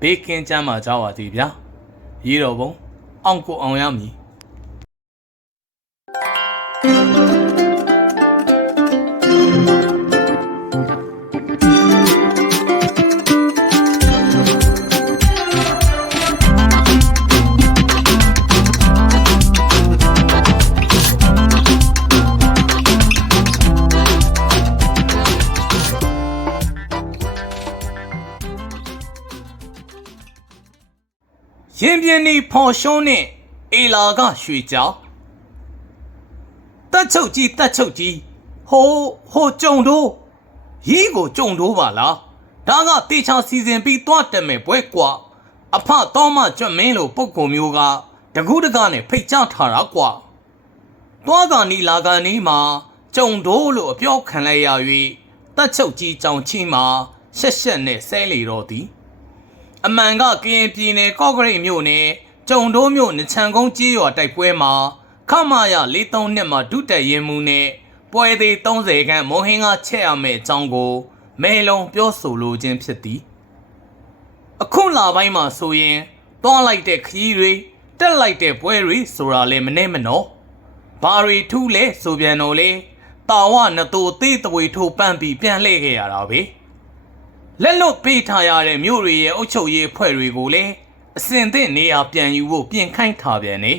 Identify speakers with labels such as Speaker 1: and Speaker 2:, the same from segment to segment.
Speaker 1: ဘေးကင်းကြမ်းပါကြပါစေဗျာရေတော်ဘုံအောင်ကိုအောင်ရမည် ရင်ပြင်းနေဖော်ရှုံးနဲ့အေလာကရွှေကြောင်တက်ချုပ်ကြီးတက်ချုပ်ကြီးဟိုဟိုကြုံတို့ရီးကိုကြုံတို့ပါလားဒါကတေချာစီစဉ်ပြီးသွားတက်မယ်ပွဲကွာအဖတော်မကျွတ်မင်းလိုပုံကုံမျိုးကတကူးတကနဲ့ဖိတ်ချထားတာကွာသွားကနီလာကနီမှာကြုံတို့လို့အပြောခံလိုက်ရ၍တက်ချုပ်ကြီးကြောင်ချင်းမှာရှက်ရှက်နဲ့ဆဲလေတော့သည် အမှန်ကကရင်ပြည်နယ်ကော့ကရိတ်မြို့နယ်ကြုံတိုးမြို့နချန်ကုန်းကြီးရွာတိုက်ပွဲမှာခမရ43နှစ်မှာဒုတက်ရင်မှုနဲ့ပွဲသေး30ခန့်မုံဟင်းကချက်ရမယ့်အကြောင်းကိုမဲလုံးပြောဆိုလိုခြင်းဖြစ်သည်အခုလာပိုင်းမှာဆိုရင်တွားလိုက်တဲ့ခရီးတွေတက်လိုက်တဲ့ပွဲတွေဆိုတာလည်းမနှဲမနော်ဘာတွေထူးလဲဆိုပြန်တော့လေတာဝနတူသေးတဝေထိုးပန့်ပြီးပြန်လှည့်ခဲ့ရတာပဲ လက်လွတ်ပေးထားရတဲ့မြို့တွေရဲ့အုပ်ချုပ်ရေးအဖွဲ့တွေကိုလည်းအစင်သင့်နေရာပြန်ယူဖို့ပြင်ခိုင်းထားပြန်နေ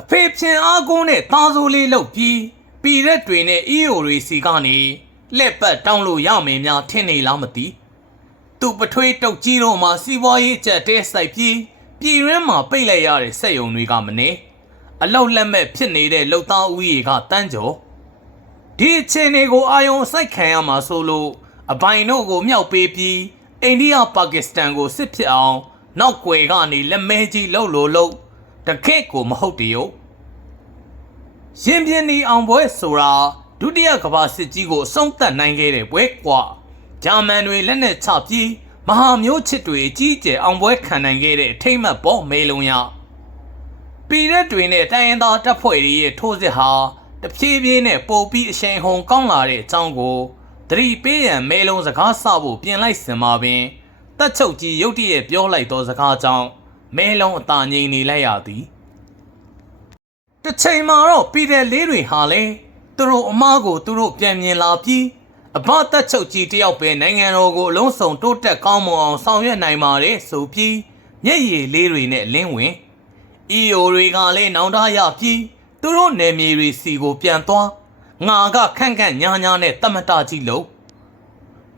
Speaker 1: အဖေဖြင်အားကိုးနဲ့သားစိုးလေးလုပ်ပြီးပြည်ရက်တွေနဲ့အီယိုတွေစီကနေလက်ပတ်တောင်းလို့ရမယ်များထင်နေလားမသိသူပထွေးတုတ်ကြီးတို့မှာစီးပွားရေးကျက်တဲဆိုင်ပြီးပြည်ရင်းမှာပိတ်လိုက်ရတဲ့စက်ယုံတွေကမနေအလောက်လက်မဲ့ဖြစ်နေတဲ့လုံသားဦးရေကတန်းကျော်ဒီအခြေအနေကိုအာယုံစိုက်ခံရမှာဆိုလို့ အပိုင်တို့ကိုမြောက်ပေးပြီးအိန္ဒိယပါကစ္စတန်ကိုစစ်ဖြစ်အောင် နောက်ွယ်ကနေလက်မဲကြီးလှုပ်လို့လှုပ်တခက်ကိုမဟုတ်တရုပ်ရင်ပြင်းနေအောင်ပွဲဆိုတာဒုတိယကမ္ဘာစစ်ကြီးကိုအဆုံးသတ်နိုင်ခဲ့တဲ့ပွဲကွာဂျာမန်တွေလက်နဲ့ချပြီးမဟာမျိုးချစ်တွေအကြီးကျယ်အောင်ပွဲခံနိုင်ခဲ့တဲ့အထိမ့်မှတ်ပေါ်မေလုံးရပြည်ရက်တွေနဲ့တိုင်းရင်းသားတပ်ဖွဲ့တွေရဲ့ထိုးစစ်ဟာတဖြည်းဖြည်းနဲ့ပိုပြီးအရှိန်ဟုန်ကောင်းလာတဲ့အကြောင်းကို သတိပေးရန်မဲလုံးစကားဆဖို့ပြင်လိုက်စင်မှာပင်တက်ချုပ်ကြီးရုတ်တရက်ပြောလိုက်သောစကားကြောင့်မဲလုံးအသာငြိမ်နေလိုက်ရသည်တစ်ချိန်မှာတော့ပြည်တယ်လေးတွေဟာလေသူတို့အမားကိုသူတို့ပြန်မြင်လာပြီးအဘတက်ချုပ်ကြီးတယောက်ပဲနိုင်ငံတော်ကိုအလုံးစုံတိုးတက်ကောင်းမွန်အောင်ဆောင်ရွက်နိုင်ပါတယ်ဆိုပြီးမျက်ရည်လေးတွေနဲ့လင်းဝင်အီယိုတွေကလည်းနောင်တရပြီးသူတို့နယ်မြေတွေစီကိုပြန်သွား ငါကခန့်ခန့်ညာညာနဲ့တမတကြီးလို့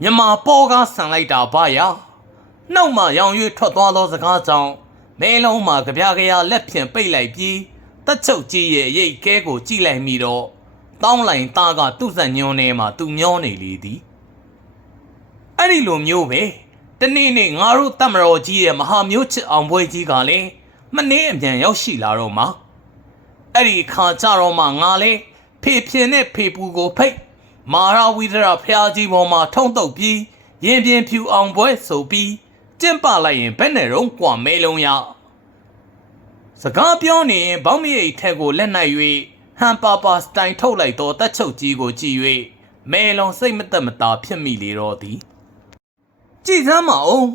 Speaker 1: မြမပေါ်ကားဆန်လိုက်တာဗယာနှုတ်မှရောင်ရွေးထွက်သွားသောစကားကြောင့်မဲလုံးမှာကြပြကြရလက်ဖြင့်ပိတ်လိုက်ပြီးတက်ချုပ်ကြီးရဲ့ရိတ်ကဲကိုကြည့်လိုက်မိတော့တောင်းလိုက်သားကသူ့ဇက်ညွန်းထဲမှာသူမျောနေလေသည်အဲ့ဒီလိုမျိုးပဲတနေ့နေ့ငါတို့တမတော်ကြီးရဲ့မဟာမျိုးချစ်အောင်ပွဲကြီးကလည်းမနှင်းအမြန်ရောက်ရှိလာတော့မှာအဲ့ဒီခါကြတော့မှငါလေ ဖေဖြင်နဲ့ဖေပူကိုဖိတ်မာရဝိဒရာဖျားကြီးပေါ်မှာထုံတုပ်ပြီးရင်ပြင်းဖြူအောင်ပွဲဆိုပြီးကျင့်ပလိုက်ရင်ဘယ်နဲ့တော့ကွာမဲလုံးရစကားပြောနေရင်ဘောင်းမရိတ်ထက်ကိုလက်နိုင်၍ဟန်ပါပါစတိုင်ထုတ်လိုက်တော့တက်ချုပ်ကြီးကိုကြည့်၍မဲလုံးစိတ်မသက်မသာဖြစ်မိလေတော့သည်ကြည်စမ်းမအောင်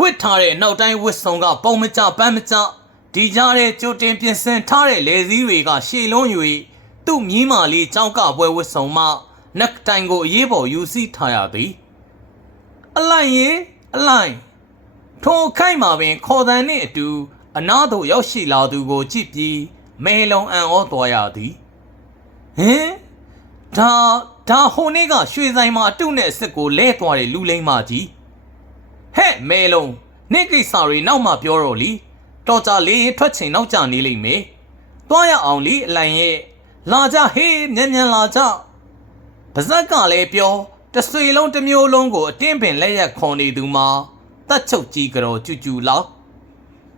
Speaker 1: ဝစ်ထားတဲ့နောက်တိုင်းဝစ်ဆောင်ကပုံမကြပန်းမကြဒီကြားတဲ့ကြိုတင်ပြင်ဆင်ထားတဲ့လေစည်းတွေကရှေလုံး၍ သူ့မြင်းမာလေးကြောက်ကပွဲဝစ်ဆောင်မှနက်တိုင်ကိုအရေးပေါ်ယူစီထားရသည်အလိုက်ရင်အလိုက်ထိုခိုက်မှာပင်ခေါ်တန်နှင့်အတူ အနားသို့ရောက်ရှိလာသူကိုကြည့်ပြီးမဲလုံးအံ့ဩသွားရသည်ဟင်ဒါဒါဟိုနေ့ကရွှေဆိုင်မှာအတုနဲ့အစ်စ်ကိုလဲသွားတဲ့လူလိမ့်မကြီးဟဲ့မဲလုံးနေ့ကိစ္စတွေနောက်မှပြောတော့လीတော်ကြလေးရင်ထွက်ချိန်နောက်ကျနေလိမ့်မယ်။သွားရအောင်လीအလိုင်ရဲ့ လာကြဟေးမြန်မြန်လာကြ။ပါဇက်ကလည်းပြောတဆွေလုံးတစ်မျိုးလုံးကိုအတင်းပင်လက်ရက်ခွန်နေသူမှာတတ်ချုပ်ကြီးကြော်ကျူကျူလောက်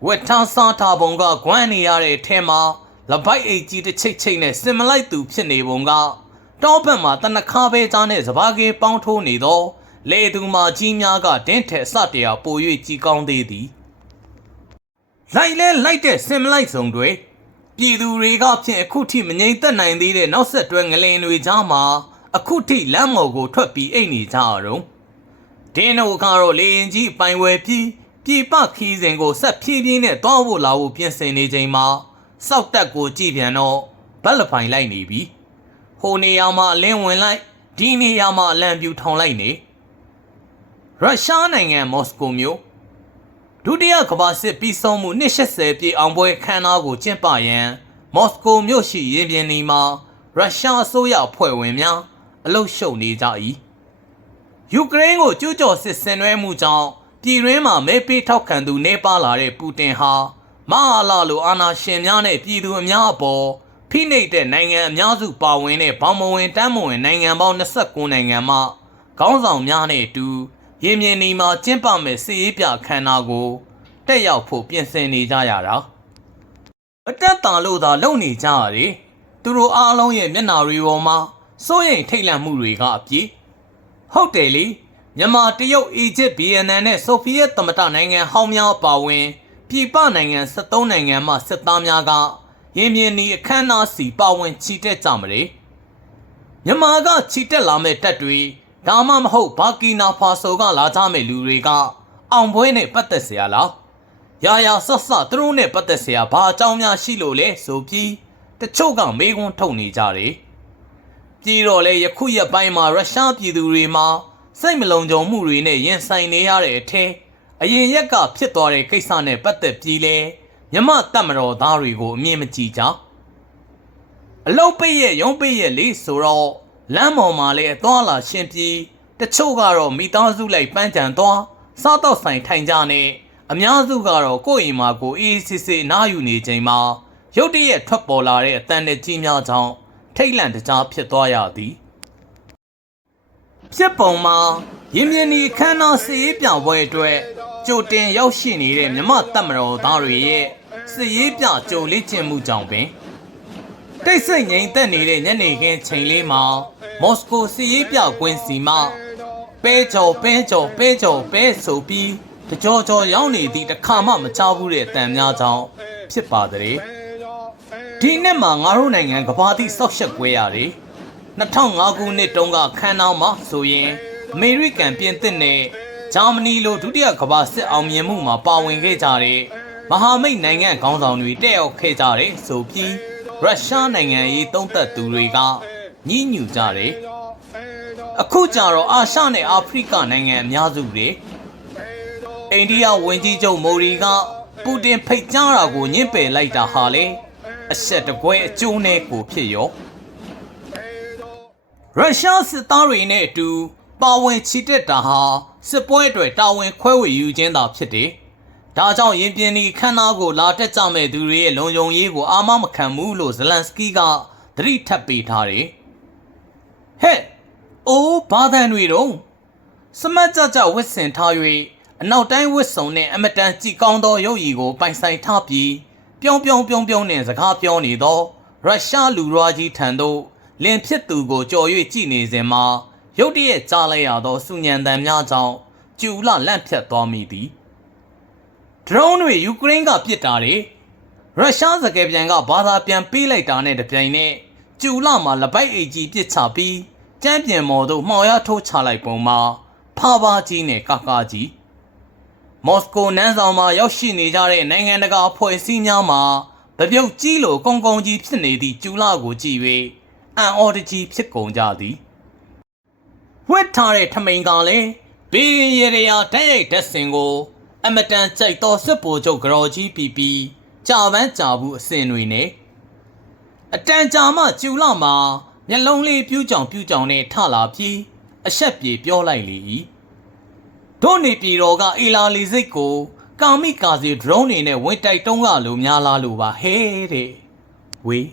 Speaker 1: ဝက်ထားစားထားပုံကဂွမ်းနေရတဲ့အထဲမှာလပိုက်အိတ်ကြီးတစ်ချိတ်ချိတ်နဲ့စင်မလိုက်သူဖြစ်နေပုံကတောဘက်မှာတနခါပဲကြားနဲ့စဘာကေပေါင်းထိုးနေတော့လေသူမာကြီးများကတင်းထက်စတရာပို၍ကြီးကောင်းသေးသည်လိုက်လဲလိုက်တဲ့စင်မလိုက်စုံတွေ ပြည်သူတွေကဖြင့်အခုထိမငြိမ်သက်နိုင်သေးတဲ့နောက်ဆက်တွဲငလင်တွေကြားမှာအခုထိလမ်းမော်ကိုထွက်ပြီးအိတ်နေကြရတော့ဒင်းတို့ကတော့လေရင်ကြီးပိုင်ဝယ်ပြီးပြည်ပခီးစဉ်ကိုဆက်ဖြည်းဖြည်းနဲ့တွားဖို့လာဖို့ပြင်ဆင်နေချိန်မှာစောက်တက်ကိုကြည့်ပြန်တော့ဘက်လဖိုင်လိုက်နေပြီဟိုနေရာမှာအလင်းဝင်လိုက်ဒီနေရာမှာအလံပြူထောင်လိုက်နေရုရှားနိုင်ငံမော်စကိုမြို့ ဒုတိယကမ္ဘာစစ်ပြီးဆုံးမှု280ပြည့်အောင်ပွဲခမ်းနားကိုကျင်းပရန်မော်စကိုမြို့ရှိရင်ပြင်နီမှာရုရှားအစိုးရဖွဲ့ဝင်များအလုရှုပ်နေကြ၏ယူကရိန်းကိုကျူးကျော်စစ်ဆင်နွှဲမှုကြောင့်ပြည်တွင်းမှာမဲပေးထောက်ခံသူနေပါလာတဲ့ပူတင်ဟာမဟာလာလိုအာဏာရှင်များနဲ့ပြည်သူအများအပေါ်ဖိနှိပ်တဲ့နိုင်ငံအများစုပါဝင်တဲ့ဘောင်မဝင်တမ်းမဝင်နိုင်ငံပေါင်း29နိုင်ငံမှခေါင်းဆောင်များနဲ့အတူ ရင်းမြင်နေမှာကျင်းပမဲ့စစ်ရေးပြခမ်းနားကိုတက်ရောက်ဖို့ပြင်ဆင်နေကြရတာအတက်တာလို့သာလုပ်နေကြရတယ်သူတို့အားလုံးရဲ့မျက်နှာတွေပေါ်မှာစိုးရိမ်ထိတ်လန့်မှုတွေကအပြည့်ဟုတ်တယ်လေမြန်မာတရုတ်အီဂျစ်ဗီယက်နမ်နဲ့ဆိုဗီယက်သမ္မတနိုင်ငံဟောင်းများပါဝင်ပြည်ပနိုင်ငံ73နိုင်ငံမှစစ်သားများကရင်းမြင်နီအခမ်းအနားစီပါဝင်ချီတက်ကြမလို့မြန်မာကချီတက်လာမဲ့တပ်တွေ ဒါမှမဟုတ်ဘာကီနာဖာဆိုကလာကြမဲ့လူတွေကအောင်ပွဲနဲ့ပတ်သက်เสียလားရာရာဆော့ဆော့သူတို့နဲ့ပတ်သက်เสียဘာအကြောင်းများရှိလို့လဲဆိုပြီးတချို့ကမေးခွန်းထုတ်နေကြတယ်ပြည်တော့လေယခုရက်ပိုင်းမှာရုရှားပြည်သူတွေမှာစိတ်မလုံခြုံမှုတွေနဲ့ရင်ဆိုင်နေရတဲ့အထက်အရင်ရက်ကဖြစ်သွားတဲ့ကိစ္စနဲ့ပတ်သက်ပြီးလဲမြမတက်မတော်သားတွေကိုအမြင်မကြည့်ကြအလုတ်ပိတ်ရဲ့ရုံးပိတ်ရဲ့လေဆိုတော့ လမ်းပေါ်မှာလဲအသွားလာရှင်းပြီးတချို့ကတော့မိသားစုလိုက်ပန်းချံသွားစားတော့ဆိုင်ထိုင်ကြနဲ့အများစုကတော့ကိုယ့်အိမ်မှာကိုအေးစစ်စစ်နားယူနေချိန်မှာရုတ်တရက်ထွက်ပေါ်လာတဲ့အတန်နဲ့ကြီးများကြောင့်ထိတ်လန့်တကြားဖြစ်သွားရသည်ဖြစ်ပုံမှာရင်းမြင်ဒီခန်းတော်စီရေးပြပွဲအတွက်ကြိုတင်ရောက်ရှိနေတဲ့မြမတက်မတော်သားတွေရဲ့စီရေးပြကြိုလေ့ကျင့်မှုကြောင့်ပင် တိတ်ဆိတ်ငြိမ်သက်နေတဲ့ညနေခင်းချိန်လေးမှာမော်စကိုစီရေးပြကွင်းစီမှာပဲကြော်ပဲကြော်ပဲကြော်ပဲဆိုပြီးတကြောကြော်ရောက်နေသည့်တစ်ခါမှမချဘူးတဲ့အတန်များကြောင့်ဖြစ်ပါတဲ့ဒီနှစ်မှာငါတို့နိုင်ငံကဘာတိဆောက်ရှက်ကွဲရတယ်2005ခုနှစ်တုန်းကခန်းနောင်းမှာဆိုရင်အမေရိကန်ပြင်သစ်နဲ့ဂျာမနီလိုဒုတိယကမ္ဘာစစ်အောင်မြင်မှုမှာပါဝင်ခဲ့ကြတဲ့မဟာမိတ်နိုင်ငံခေါင်းဆောင်တွေတက်ရောက်ခဲ့ကြတဲ့ဆိုပြီး ရုရှားနိုင်ငံရေးသုံးသက်သူတွေကညှိညူကြတယ်အခုကြတော့အာရှနဲ့အာဖရိကနိုင်ငံအများစုတွေအိန္ဒိယဝန်ကြီးချုပ်မိုဒီကပူတင်ဖိတ်ကြားတာကိုညှင့်ပယ်လိုက်တာဟာလေအဆက်တကွဲအကျိုးနဲ့ကိုဖြစ်ရောရုရှားစစ်သားတွေနဲ့အတူပါဝင်ချီတက်တာဟာစစ်ပွဲအတွက်တာဝန်ခွဲဝေယူခြင်းသာဖြစ်တယ်။ ဒါကြောင့်ရင်ပြင်းဒီခန်းနာကိုလာတက်ကြမဲ့သူတွေရဲ့လုံခြုံရေးကိုအာမမခံဘူးလို့ဇလန်စကီကသတိထပ်ပေးထားတယ်။ဟဲ့အိုးဘာသံတွေတော့စမတ်ကြကြဝစ်စင်ထား၍အနောက်တိုင်းဝစ်စုံနဲ့အမတန်ကြည်ကောင်းသောရုပ်ရည်ကိုပိုင်ဆိုင်ထားပြီးပြုံးပြုံးပြုံးပြုံးနဲ့စကားပြောနေသောရုရှားလူရွာကြီးထံသို့လင်ဖြစ်သူကိုကြော်၍ကြည်နေစဉ်မှာရုတ်တရက်ကြားလိုက်ရသောစူညံတံများကြောင့်ကျူလလန့်ဖြတ်သွားမိသည် ဒရုန်းတွေယူကရိန်းကပစ်တာတွေရုရှားစကယ်ပြန်ကဘာသာပြန်ပေးလိုက်တာနဲ့တပြိုင်နက်ကျူလမှာလပိုက်အိတ်ကြီးပစ်ချပြီးကျမ်းပြင်မော်တို့မှော်ရထိုးချလိုက်ပုံမှာဖာပါကြီးနဲ့ကကားကြီးမော်စကိုနန်းဆောင်မှာရောက်ရှိနေကြတဲ့နိုင်ငံတကာအဖွဲ့အစည်းများမှာဗပြုတ်ကြီးလိုကုန်းကုန်းကြီးဖြစ်နေသည့်ကျူလာကိုကြည့်၍အန်အော်တကြီးဖြစ်ကုန်ကြသည်ဝှက်ထားတဲ့ထမိန်ကလည်းဘေးရင်ရရာတိုက်ရိုက်ဓာတ်စင်ကို အမတန်ကြိုက်သောစစ်ဗိုလ်ချုပ်ကြော်ကြီးပီပီကြာပန်းကြာဘူးအစင်တွေနဲ့အတန်ကြာမှကျူလာမှာမျက်လုံးလေးပြူးကြောင်ပြူးကြောင်နဲ့ထလာပြီးအဆက်ပြေပြောလိုက်လေ၏တို့နေပြည်တော်ကအေလာလီစိတ်ကိုကာမိကာစီဒရုန်းနေနဲ့ဝင်တိုက်တုံးကလိုများလားလို့ပါဟဲတဲ့ဝေး